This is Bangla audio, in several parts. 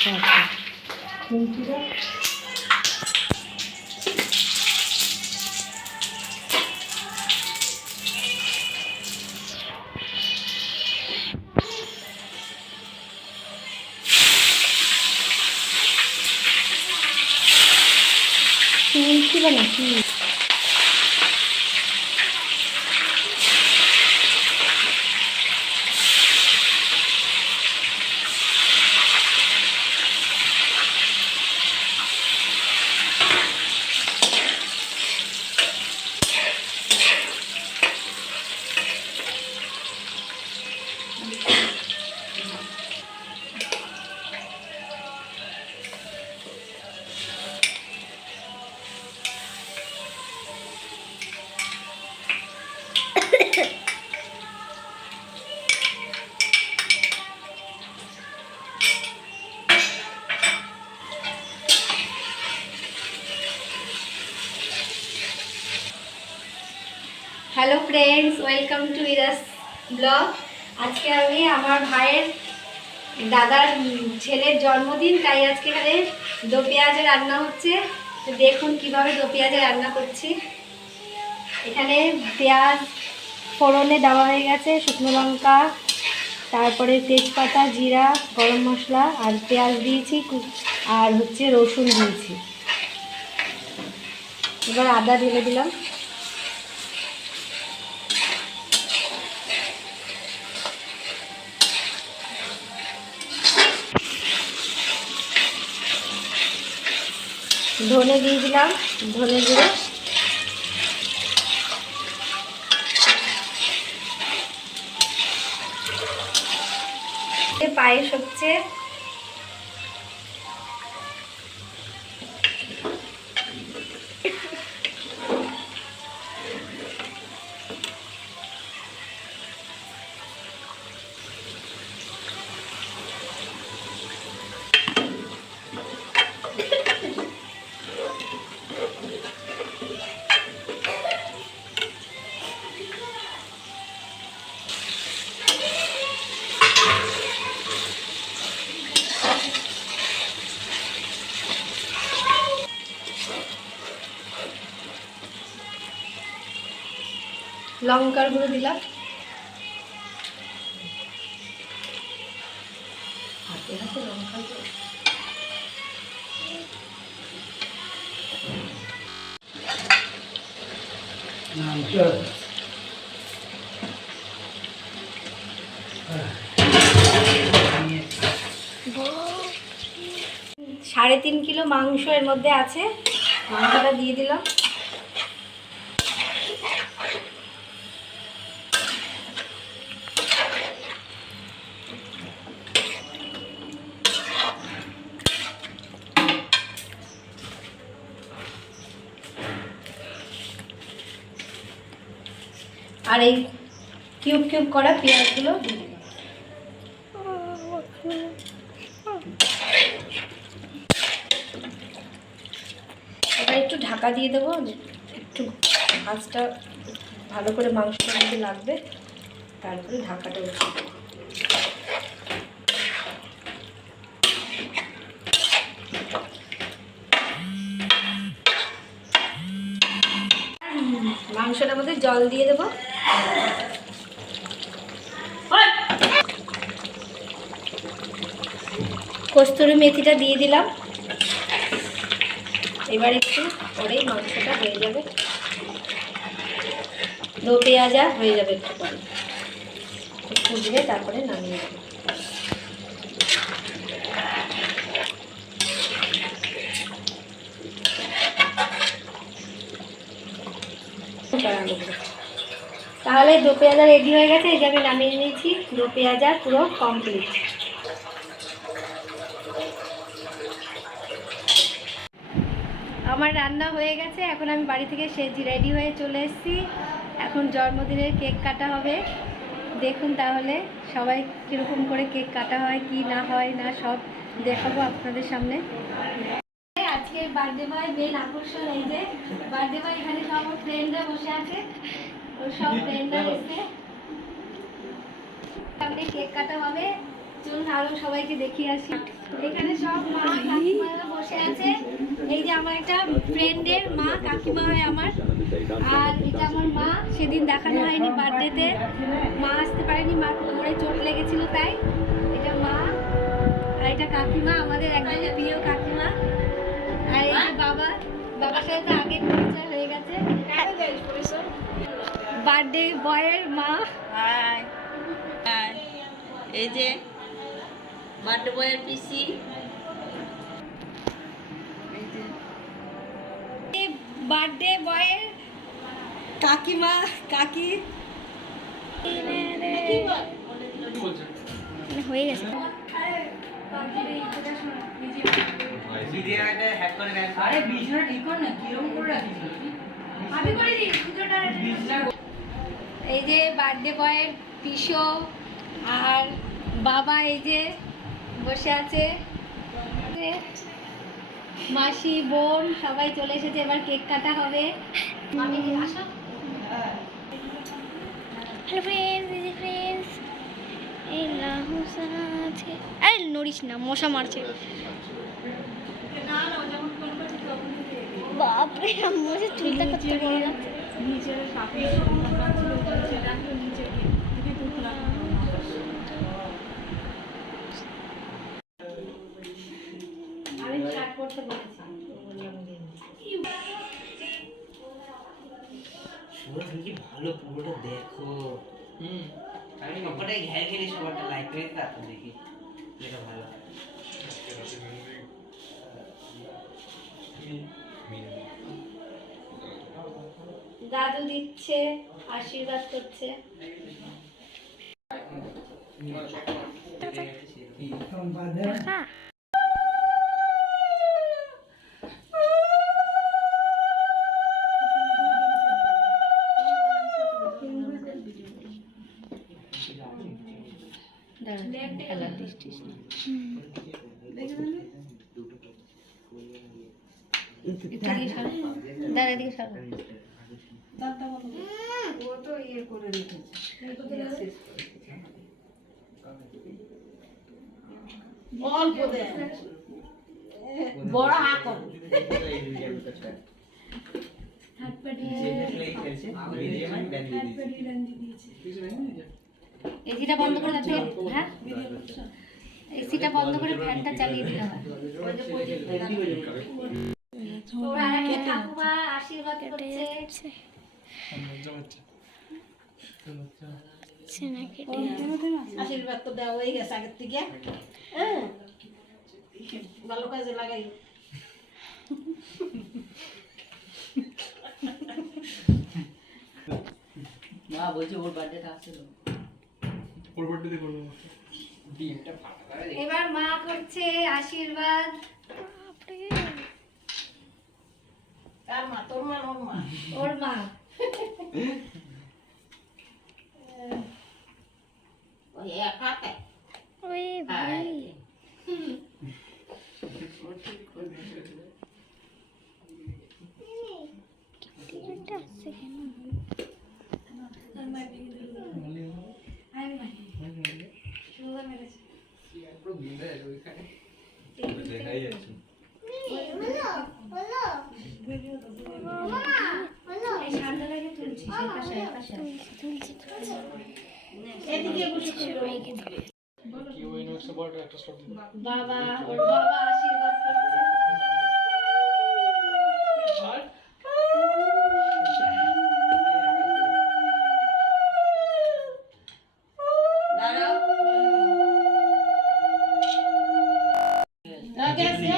আচ্ছা নিমকিটা নিমকি বা নাকি হ্যালো ফ্রেন্ডস, ওয়েলকাম টু ইরাস ব্লগ। আজকে আমি আমার ভাইয়ের দাদার ছেলের জন্মদিন, তাই আজকে এখানে দো পেঁয়াজে রান্না হচ্ছে। তো দেখুন কিভাবে দো পেঁয়াজে রান্না করছি। এখানে পেঁয়াজ ফোড়নে দেওয়া হয়ে গেছে, শুকনো লঙ্কা, তারপরে তেজপাতা, জিরা, গরম মশলা আর পেঁয়াজ দিয়েছি, আর হচ্ছে রসুন দিয়েছি। এবার আদা ঢেলে দিলাম। ধনে দিয়ে দিলাম, ধনে জিরে। পায়েস হচ্ছে। লঙ্কার গুঁড়ো দিলাম, হাতে হাতে লঙ্কার গুঁড়ো। সাড়ে 3 কিলো মাংস এর মধ্যে আছে, মাংসটা দিয়ে দিলাম। আর এই কিউব কিউব করা পেঁয়াজগুলো দিয়ে দিলাম। এবার একটু ঢাকা দিয়ে দেবো, একটু মাছটা ভালো করে মাংসটার মধ্যে লাগবে, তারপরে ঢাকাটা উঠে মাংসটার মধ্যে জল দিয়ে দেবো। কস্তুরি মেথিটা দিয়ে দিলাম। এবার একটু পরেই মাংসটা হয়ে যাবে, দো পেঁয়াজা হয়ে যাবে, একটু পরে ফুটবে, তারপরে নামিয়ে দেবো। তাহলে দো পেঁয়াজা রেডি হয়ে গেছে। এই যে আমি নামিয়ে নিয়েছি, দো পেঁয়াজা পুরো কমপ্লিট। আমার রান্না হয়ে গেছে, এখন আমি বাড়ি থেকে সেজে রেডি হয়ে চলে এসেছি। এখন জন্মদিনের কেক কাটা হবে। দেখুন তাহলে সবাই কীরকম করে কেক কাটা হয়, কি না হয় না, সব দেখাবো আপনাদের সামনে। আজকে বার্থডে বয় মেন আকর্ষণ, এই যে বার্থডে বয় এখানে সব ফ্রেন্ডরা বসে আছে, সব ফ্রেন্ডরা এসে সামনে কেক কাটা হবে। চলুন আরো সবাইকে দেখিয়ে আসি। এখানে সব মা কাকিমারা বসে আছে। এই যে আমার একটা ফ্রেন্ডের মা, কাকিমা হয় আমার। আর এটা আমার মা, সেদিন দেখানো হয়নি বার্থডেতে, মা আসতে পারেনি, মার কোমরে চোট লেগেছিল তাই। এটা মা আর এটা কাকিমা, আমাদের একদম প্রিয় কাকিমা। আর এই যে বাবা, বাবার সাথে তো আগে পরিচয় হয়ে গেছে। বার্থডে বয়ের মা। হাই হাই, এই যে বার্থডে বয়ের পিসি। এই বার্থডে বয়ের কাকিমা, কাকি হয়ে গেছে। এই যে বার্থডে বয়ের পিসো আর বাবা এই যে বসে আছে, মাসি বোন সবাই চলে এসেছে। এবার কেক কাটা হবে। আমি আসো। হ্যালো ফ্রেন্ডস, এই যে ফ্রেন্ডস, এই লাহুসা আছে। আরে নড়িস না, মশা মারছে। বাপরে, মশা চুলটা কত বড় লাগছে। আমি স্টার্ট করতে বলেছি। তুমি কি ভালো পুরোটা দেখো। আমি কপটাই ঘের ঘেরে সবারটা লাইক করে তারপর দেখি এটা ভালো। দাদু দিচ্ছে, আশীর্বাদ করছে। কাকা অল্প দে, বড় হাত কর। এসিটা বন্ধ করে দাও। হ্যাঁ, এসিটা বন্ধ করে ফ্যানটা চালিয়ে দিতে হয়। ওরা একটা ঠাকুমা আশীর্বাদ করছে। আশীর্বাদ তো দেওয়া হয়ে গেছে আগের থেকে। হ্যাঁ, ভালো কাজে লাগাই। মা বলছে ওর বার্থডেটা আসছিল, ওর বার্থডেতে করবো। ডিমটা ফাটা করে এবার মা করছে আশীর্বাদ। কার মা? তোর মা? ওর মা? ওর মা। ওই একাতে। ওই ভাই, এটা আছে কেন? এদিকে বসে বাবা, ওর বাবা আশীর্বাদ করছে। দাঁড়াও। গেছে।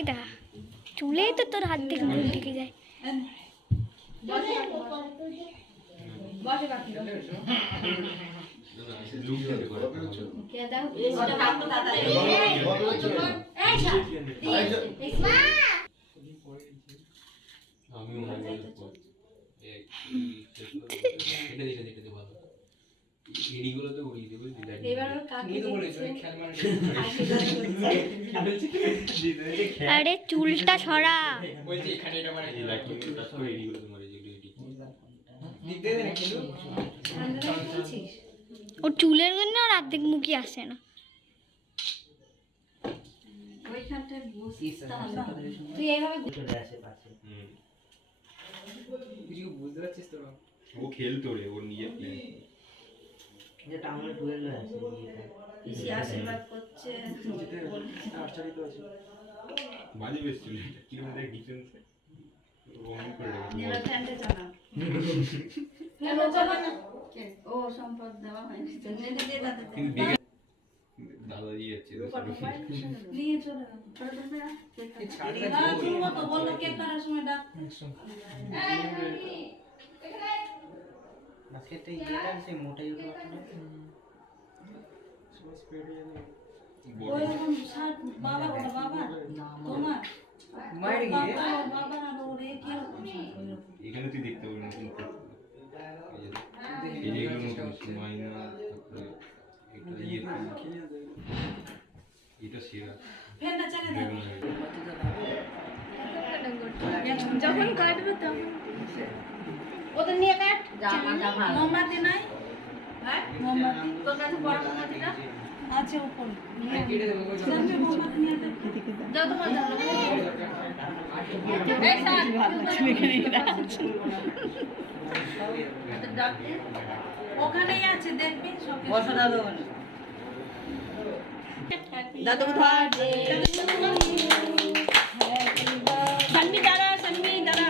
এটা চুলেই তো তোর হাত থেকে মুখ ঢেকে যায়। বসে কাকি। কে দাও ওটা কাটো দাদা আমি এদিকগুলোতে উড়িয়ে দেবো এবার ওর কাকে আরে চুলটা ছড়া। ও চুলের জন্য আর অর্ধেক মুখই আসে না। ওইখানটায় বসতে হবে তুই এইভাবে চলে আসে পাশে বুঝতে পারছিস তো? ও খেলতো রে ওর নিজের প্লেন যে টাউনে 12 এ আছে বিয়েটা পিসি আশীর্বাদ করছে আশ্চর্যিত আছে। বাজে বেশ ছিল কিরকম দেখ ডিফেন্স রং করে নীলা রেখেছে ফ্যানটা চালাও কে? ও সম্পদ দেওয়া হয়নি তো নেটে দিয়ে দাদা কিন্তু দেখে দাদাজি যাচ্ছে নিয়ে চলে গেল ছোট মেয়ে তুমি তো বললো কেক কাটার সময় ডাক বাস্কেটটা ইয়েটা সেই মোটা ইউটিউব ওইরকম শার্ট বাবা ওটা বাবা তোমার মায়ের গিয়ে বাবা আর ওরে কি রকম শার্ট ওইরকম এখানে তুই দেখতে পাবি নতুন এই যে এগুলো নতুন মাইনা তারপরে এটা ইয়ে এটা সেরা ফ্যানটা চালিয়ে দাও যখন কাটবে তখন ওদের নিয়ে কাট মোমবাতি নাই হ্যাঁ মোমবাতি তোর কাছে বড় মোমবাতিটা আছে উপরে সামনে মোমবাতি নিয়ে দাও তোমার দাও এই সাত ওখানেই আছে দেখবি সব বসো দাদু দাদু ধর সানমি দাঁড়া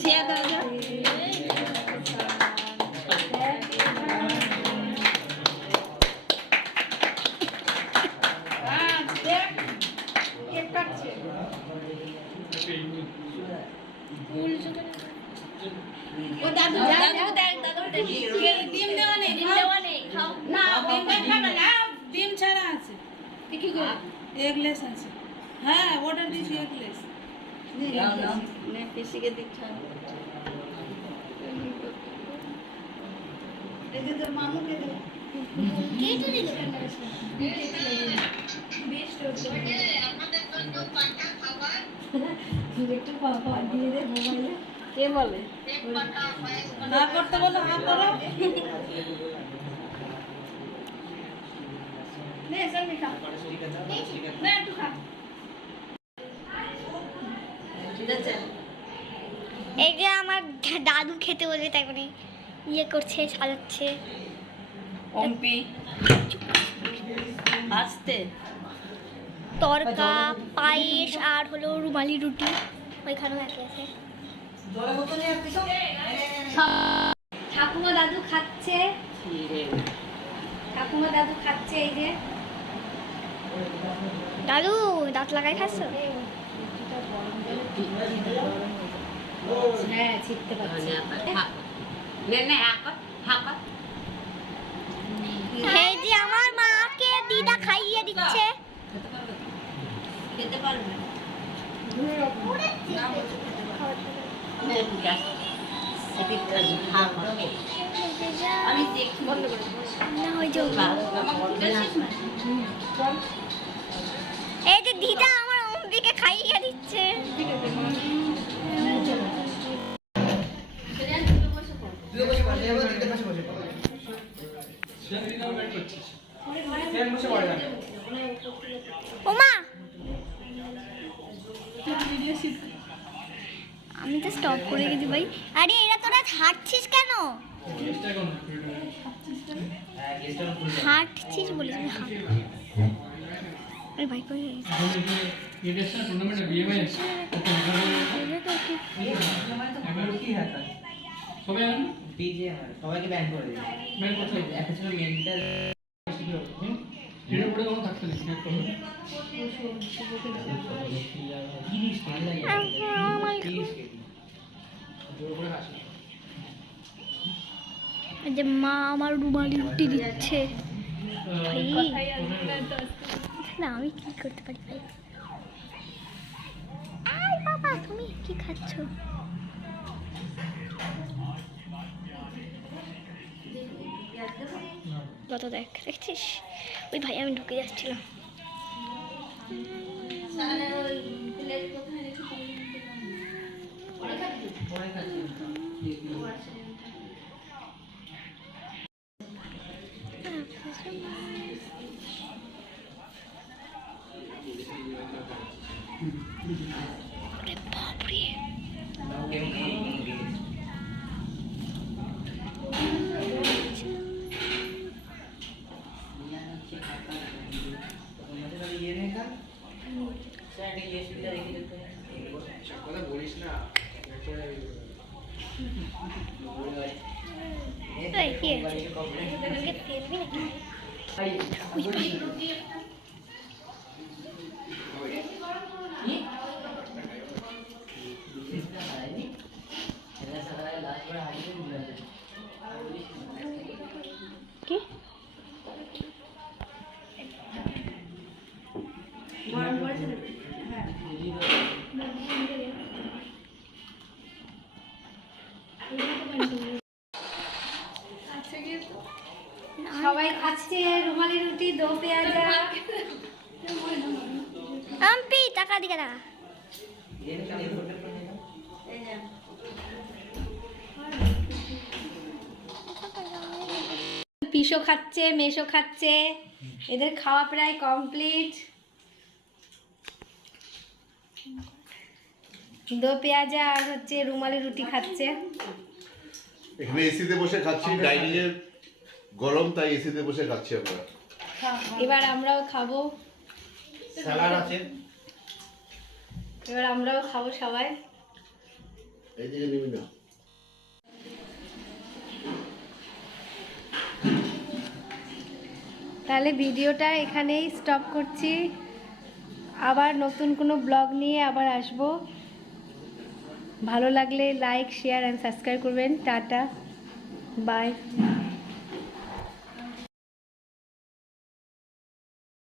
সিয়া দাদা ও দাদু ডিম দেওয়া নেই খাও না ডিম খাবে না ডিম ছাড়া আছে কি করে এগলেস আছে হ্যাঁ অর্ডার দিছি এগলেস নে পিসিকে দিচ্ছ এই যে মামুকে দে কে তো দিল বেস্ট হচ্ছে আমাদের জন্য পাটা খাবার একটু পাপা দিয়ে দে মোবাইলে কে বলে না করতে বলো হ্যাঁ করো নে সামনে খা না একটু খা ঠিক আছে এই যে আমার দাদু খেতে বলে তাই মানে ইয়ে করছে সাজাচ্ছে। অম্পি আসতে তরকা পায়েস আর হলো রুমালি রুটি ওইখানেও এক আছে। ঠাকুমা দাদু খাচ্ছে এই যে দাদু দাঁত লাগাই খাচ্ছ? হ্যাঁ ছিটতে পারছি এই যে আমার মাকে দিদা খাইয়ে দিচ্ছে। খেতে পারবে আমি দেখি বন্ধ করে না ওই যে এই যে দিদা আমার অম্বিকে খাইয়ে দিচ্ছে। ওমা আমি তো স্টপ করে গেছি ভাই। আরে এরা তোরা হাঁটছিস কেন? হাঁটছিস বলিস আমি আরে ভাই কই সবাইকে ব্যান করে দিই একটা ছিল মেন্টাল এই যে মা আমার রুমালি রুটি দিচ্ছে। ভাই, না আমি কি করতে পারি ভাই? আয় বাবা, তুমি কি খাচ্ছ? কত দেখছিস? ওই ভাই আমি ঢুকে যাচ্ছিলাম। ওরে বাপরে, কথা বলিস না এই কি আছে? আমাকে ফেলবি নাকি? ওই ভাই, কি? সবাই খাচ্ছে রুমালি রুটি, দো পেঁয়াজা। আম্পি টাকা দিকে টাকা। পিসো খাচ্ছে, মেসো খাচ্ছে, এদের খাওয়া প্রায় কমপ্লিট। দো পেঁয়াজা আর হচ্ছে রুমালি রুটি খাচ্ছে। এখানে এসিতে বসে খাচ্ছি, ডাইনিং এর গরম, তাই এসিতে বসে খাচ্ছি আমরা। এবার আমরাও খাবো, স্যালাড আছে, এবার আমরাও খাবো সবাই। এইদিকে নিবি না। তাহলে ভিডিওটা এখানেই স্টপ করছি, আবার নতুন কোনো ব্লগ নিয়ে আবার আসব। ভালো লাগলে লাইক, শেয়ার অ্যান্ড সাবস্ক্রাইব করবেন। Tata, by.